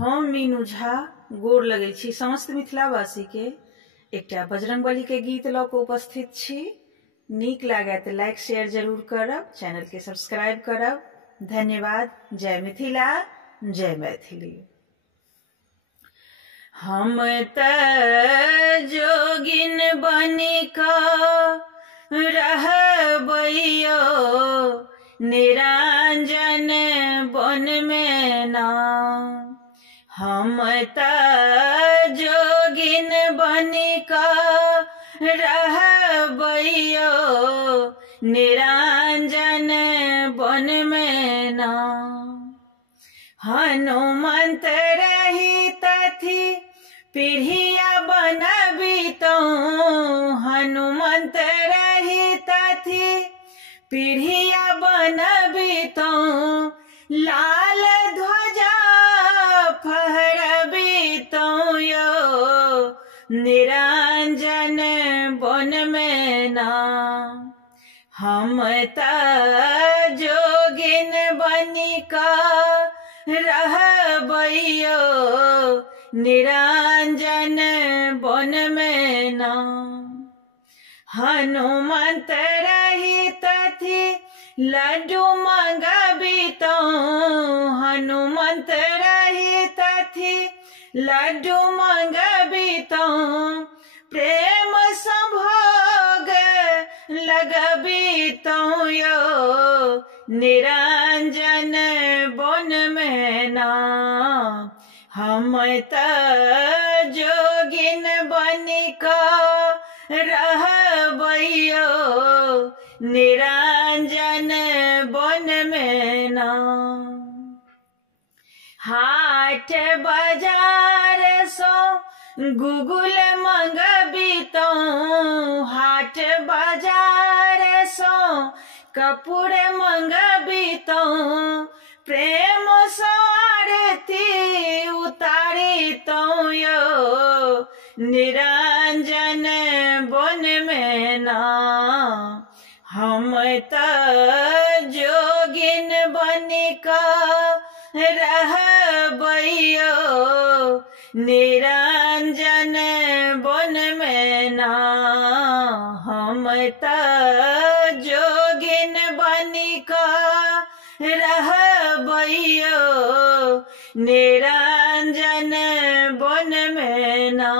हम मीनू झा गोर लगै छी समस्त मिथिलावासी के एकटा बजरंगबली के गीत ल के उपस्थित छी। नीक लागे तो लाइक शेयर जरूर करब, चैनल के सब्सक्राइब करब। धन्यवाद। जय मिथिला, जय मैथिली। हम त जोगिन बनिक रहबैयो निरंजन बन में ना। हम त जोगिन बनिक रहबैयो निरंजन बन में ना। हनुमंत रहित थी पीढ़िया बनबितौ, हनुमंत रहित थी पीढ़िया बनबितौ। लाल ध्वजा फहरबितौ यो निरंजन बन में ना। हम त जोगिन बनिक रहबैयो निरंजन बन में ना। हनुमंत रहित थी लड्डू मंगबितौ, हनुमंत रहित थी लड्डू मंगबितौ। प्रेम संभोग लगबितौ यो निरंजन बन में ना। हम त जोगिन बनिक रहबैयो निरंजन बन में ना। हाट बाजार सो गुगुल मंगबितौ, हाट बाजार सो कपूर मंगबितौ। प्रेम सो आरती उतारितौ यो निरंजन बन में ना। हम त जोगिन बनिक रहबैयो निरंजन बन में ना। हम त जोगिन बनिक रहबैयो निरंजन बन में ना।